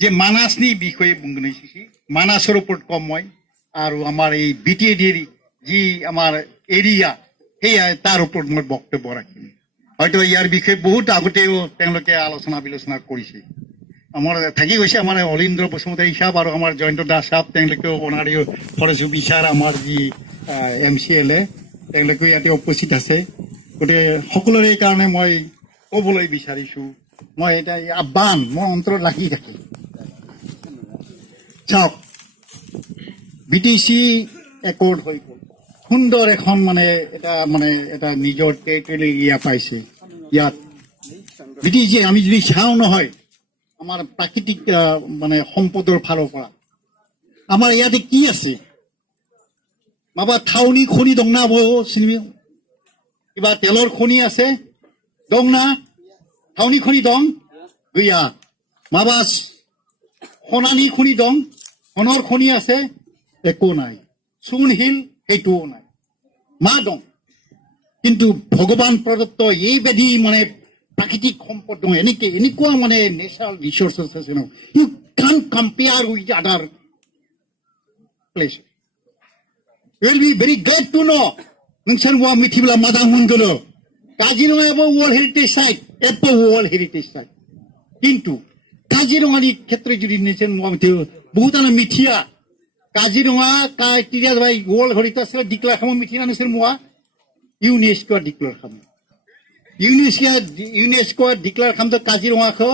যে মানাসনি বিষয়ে বুंगोन মানাসের উপর কম মই আর আমার এই বিটিএডির যি আমার এরিয়া সেই তার উপর মই বক্তব্য রাখিম হয়তো ইয়ার বিষয়ে বহুত আগতেও তেওঁলোকে আলোচনা বিলোচনা কৰিছে আমাৰ থাকি গৈছে আমাৰ অলিন্দ্ৰ বসুমতাৰী সাহেব আৰ আমাৰ জয়ন্ত দাস সাহেব তেওঁলোকেও ওনাৰী ফৰেষ্ট অফিচাৰ আমাৰ যি MCLA তেওঁলোকে ইয়াতে উপস্থিত আছে গতিকে সকলোৰে কাৰণে মই ক'বলৈ বিচাৰিছো মই এটা আহ্বান মোৰ অন্তৰত লাগি থাকে চাওক BTC একৰ্ড হৈ গ'ল সুন্দৰ এখন এটা নিজৰ টেৰিটৰি এৰিয়া পাইছে ইয়াত BTC আমি যদি চাওঁ নহয় আমাৰ প্ৰাকৃতিক সম্পদৰ ফালৰ পৰা আমাৰ ইয়াতে কি আছে মাবা থাউনি খনি দং না চিনি কিবা তেলৰ খনি আছে দং না থাউনি খনি দং গैया মাবা সোণালী খনি দং সোণৰ খনি আছে একো নাই চুন হিল সেইটোও নাই মা দং কিন্তু ভগৱান প্ৰদত্ত এই বেদি প্ৰাকৃতিক সম্পদ দং এনেকুৱা নেচাৰেল ৰিচোৰ্চেছ আছে ন ইউ কান কম্পেয়াৰ উইথ আদাৰ place You will be very glad to know nongsan wa mithibla madang mongolo Kaziranga abo World Heritage Site epo World Heritage Site kintu Kaziranga ni khetre jodi nesen wa mithib bahutana mithia Kaziranga criteria by World Heritage Site declare kham mithina nesen wa UNESCO declare kham UNESCO declare kham to Kaziranga kho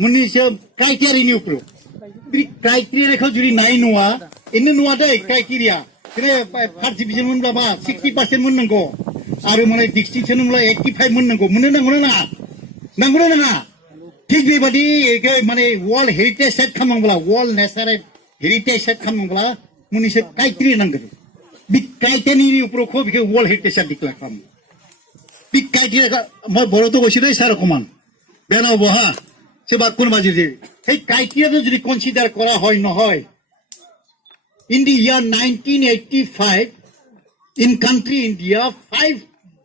munise criteria ni upro criteria kho jodi nai noa inne noa dai criteria First division मोनब्ला 60% मोननांगौ आरो distinction मोनब्ला 85 मोननांगौ मोननो नांगौ ना नाङा थिग बेबादि वर्ल्ड हेरिटेज साइट खालामोब्ला वर्ल्ड नेचारेल हेरिटेज साइट खालामोब्ला मोनसे क्राइटेरिया नांगोन बे क्राइटेरियानि उपरखौ बेखौ वर्ल्ड हेरिटेज साइट डिक्लेयार खालामो बे क्राइटेरिया মই বড়তো কৈছো দেই স্যার অকমান বেনাও বহা সেবা কোনবা যদি সেই ক্রাইটেরিয়াটো যদি কনসিডার করা হয় নহয় In the year 1985, in country India, 5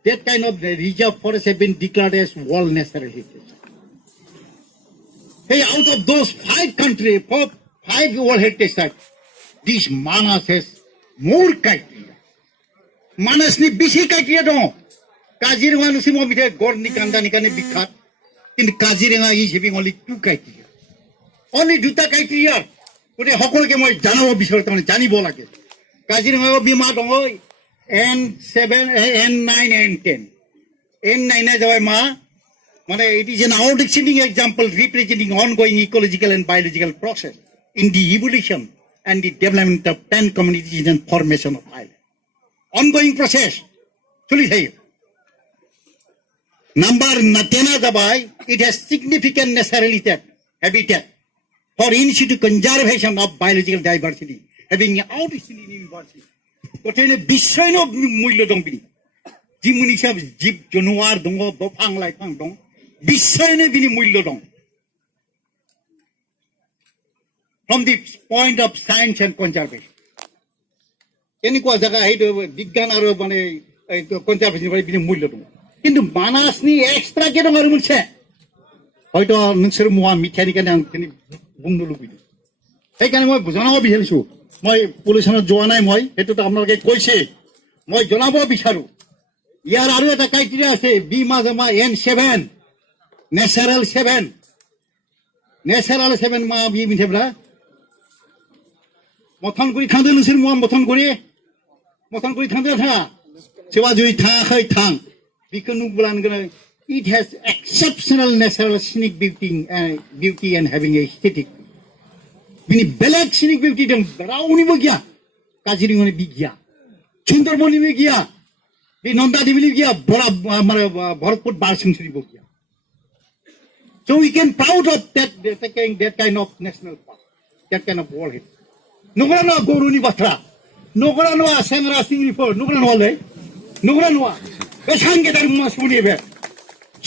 that kind of reserve forests have been declared as world natural heritage. Hey, out of those 5 countries, 5 world heritage sites, this Manas has more criteria. Manas ni bisi criteria dong. Kaziranga nusi mo bide gorni kanda ni kane bikhat. In Kaziranga is having only 2 criteria. Only 2 criteria. Kode সকলকে মই জানাব বিচাৰো তাৰমানে জানিব লাগে কাজিৰঙা বীমা দং N7 N9 N10 N9 যাওয়াই মা it is an outstanding example representing ongoing ecological and biological process in the evolution and the development of 10 communities and formation of island ongoing process চলি থাকে number 10 যাবাই it has significant natural habitat for in situ conservation of biological diversity, having outstanding university. Kotene bishoino mulyo dong bini. Jimuni sab jib januar dong bopang lai pang dong. Bishoino bini mulyo dong. From the point of science and conservation. Any ko jaga hai do bigyan aro conservation bini mulyo dong. Kintu Manas ni extra ke dong aru mulse. Hoito nungsir muwa mechanical and বুংনো লুবিটো সেইকাৰণে মই জনাব বিচাৰিছো মই পলিউশনত যোৱা নাই মই এটোটা আপোনালোকে কৈছে মই জনাব বিচাৰো ইয়াৰ আৰু এটা ক্ৰাইটেৰিয়া আছে বি মাজমা N7 নেচাৰেল 7 মা বি মিথেবলা মথন কৰি থাঁদে নছিল মই মথন কৰি থাঁদে থা সেবা জুই থাং বিকनु বুলান গনে It has exceptional natural scenic beauty and having a aesthetic. Bini belak scenic beauty dong rauni mo gya, Kaziranga ni bigya, Sundarmani mo gya, bi Nanda Devi ni gya, Bharatpur Bird Sanctuary mo gya. So we can proud of that kind of national park, that kind of world heritage. Nogara no Goruni Batra, Nogara no Senra Singh Report, Nogara no le, Nogara no. Besange dar mas muni be.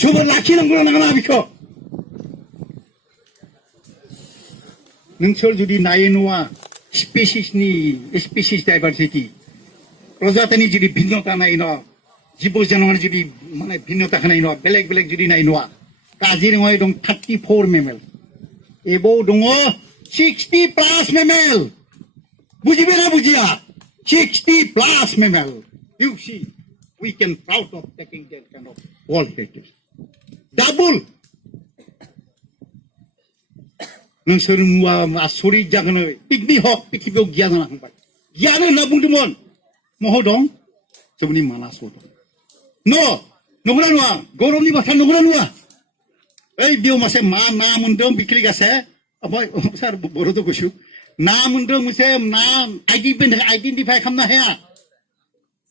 Sugar laki nang guna nang biko. Nungsol judi nayenua species diversity. Prajatani judi bhinnota nai no. Jibo janwar judi bhinnota nai no. Belek judi nai no. Kaziranga dong 34 mammal. Ebo dongo 60 plus mammal. Bujibe na bujia. 60 plus mammal. You see, we can proud of taking that kind of world heritage. Double. नोंसोर मुवा आसुरि जागोन picnic हक पिकिबो गियान नांबाय गियान होनना बुंदोंमोन मह दं जोंनि मानासआव दं नंगौना नङा गौरबनि बाथ्रा नंगौना नङा ओइ बेयाव मासे मा ना मोनदों बिखिलि गासे ओमफ्राय सार बर'थ' गुसु ना मोनदों मोनसे ना आइडेन्टिफाइ खालामनो हाया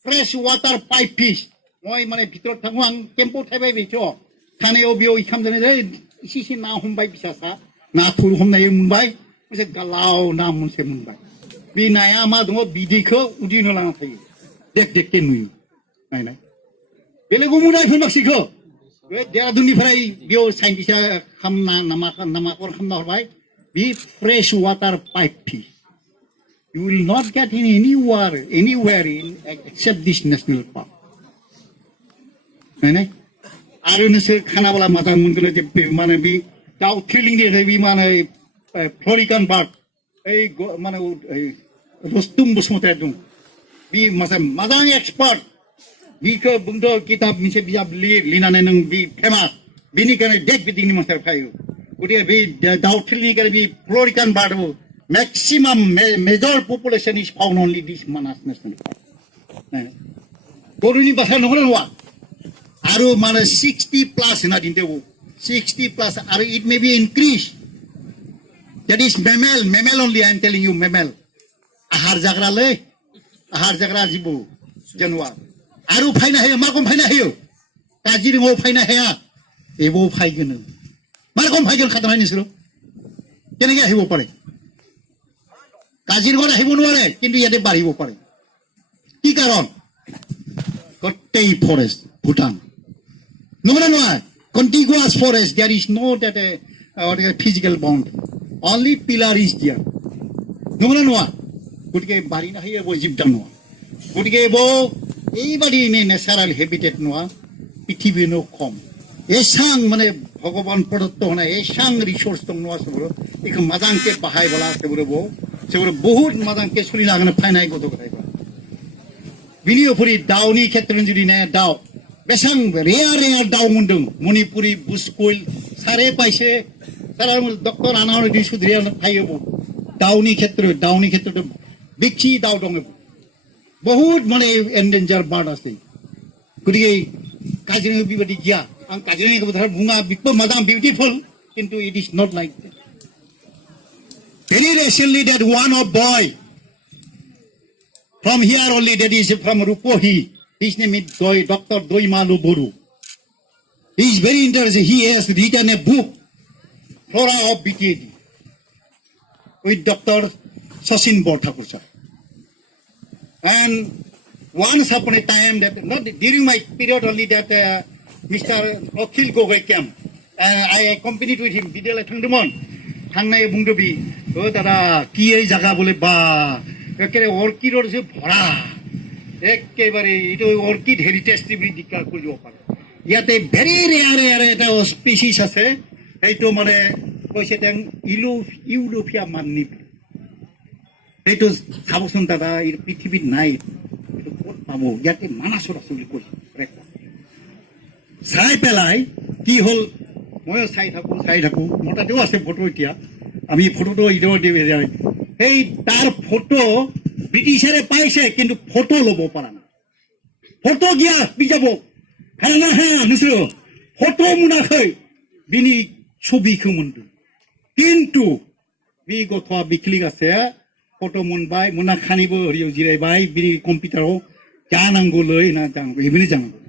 फ्रेश वाटार पाइप फिश মই মানে ভিতৰত থাকো आं केम्पआव थाबाय बेथ' थानायाव बेयाव इखाम जानाय इसे ना हमबाय फिसासा नाथुर हमनाय मोनबाय मोनसे गालाव ना मोनसे मोनबाय बे नाया मा दङ बिदैखौ उदैनो लाना थायो देख देख नुयो नायनाय बेलेग मोनायफोर मानसिखौ बे देरादुननिफ्राय बेयाव साइन्टिस्टआ नामाकरण खालामना हरबाय बे fresh water pipe fish you will not get in anywhere in except this national park नायनाय आरो नोंसोर खानाबोला मोजां मोनगोन जे माने बे दाउ थ्रिलिंनि बे माने फ्लरिकान बार्ड ओइ माने रुस्तुम बसुमतारी दं बे मासे मोजां एक्सपार्ट बिखौ बुंदो किताब मोनसे बिजाब लिरनानै नों बे फेमास बेनिखायनो देख बिदिनि मानसिफोर फैयो गतिके बे दाउ थ्रिलिंनि बे फ्लरिकान board maximum major population is found only this Manas National Park. Boruni bahasa nongol nwa. Aru mana 60 plus na dinte wo. 60 plus. Aru it may be increased. That is mammal only. I am telling you mammal. Ahar jagra le. Ahar jagra jibu. Januar. Aru phaina hayo. Markom phaina hayo. Kajiri ngo phaina haya. Ebo phai geno. Markom phai geno khatam hai nisro. Kene kya hibo pare. কাজিৰঙাত আহিব নোৱাৰে কিন্তু ইয়াতে বাঢ়িব পাৰে কি কাৰণ গোটেই ফৰেষ্ট ভুটান নহয় contiguous forest there is no that physical bound only pillar is there নহয় গতিকে বাঢ়ি নাহিব জীবদান নহয় গতিকে এইবাদি নেচাৰেল হেবিটেট নহয় পৃথিৱীনো কম এসাং মানে ভগৱান প্ৰদত্ত হোৱা এসাং ৰিসোৰ্স দं নহয় সবरो এখো মাজাংকে বাহাইবলা সবरो সেগুলো বহুত মাদাংকে শুনি লাগানো ফাইনাই গত কথাই বিনিয়োগপুরি দাউনি ক্ষেত্রে যদি নেয় দাও বেসাং রেয়ার দাও মন্দং মণিপুরি বুসকুল সারে পাইছে তারা ডক্টর আনার দি সুদ্রিয়া থাইব দাউনি ক্ষেত্রে বিক্ষি দাও দং বহুত মানে এন্ডেঞ্জার বার্ড আছে গতিকে কাজিরঙা বিবাদী গিয়া আং কাজিরঙা কথা বুঙা বিপ মাদাং বিউটিফুল কিন্তু it is not like very recently that one of boy from here only that is from Rupohi his name is Dr. Doimalu Boru he is very interesting he has written a book Flora of BTD with Dr. Sachin Borthakur sir and once upon a time that not during my period only that Mr. Akhil Gogoi came I accompanied with him Videla Thangdumon থাংনাই বুংদবি ও দাদা কি এই জায়গা বলে বা একেবারে অর্কিডর যে ভরা একেবারে এটা অর্কিড হেরিটেজ টিভি ডিক্লার কৰিব পাৰে ইয়াতে ভেৰি ৰেয়াৰ এটা স্পিসিস আছে এইটো মানে কৈছে তেং ইউৰোপিয়া মাননি এইটো চাবচোন দাদা এই পৃথিৱীত নাই এইটো ক'ত পাব ইয়াতে মানাসত আছে বুলি কৈছে চাই পেলাই কি হল মই চাই থাকো মোটাতেও আছে ফটো এতিয়া আমি ফটোটো ইটো এই তাৰ ফটো ব্ৰিটিছাৰে পাইছে কিন্তু ফটো ল'ব পৰা নাই ফটো গিয়া বিজাব খানা নসুৰ ফটো মোনাখৈ বিনি ছবিখौ मोनदों কিন্তু বি গথা বিক্লিক আছে ফটো मोनबाय मोना খানিব হৰিও জিৰাইবাই বিনি কম্পিউটাराव জানাंगौलै না জানাंगौ এবিনি জানাंगौ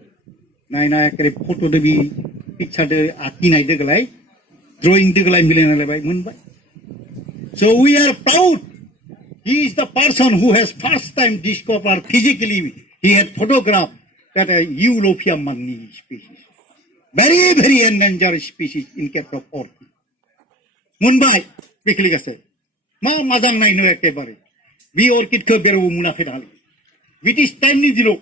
नायना एकेबारे फटो देबि पिक्चार दे आखिनाय देगलाय ड्रॉइंग देगलाय मिलायना लाबाय मोनबाय so we are proud he is the person who has first time discovered physically he had photographed that a European money species very endangered species in case of orchid मोनबाय बिखलिक আছে मा मोजां नायनो एकेबारे बि orchid खौ बेराव मुनाखै दाले ब्रिटिश टाइम नि दिनाव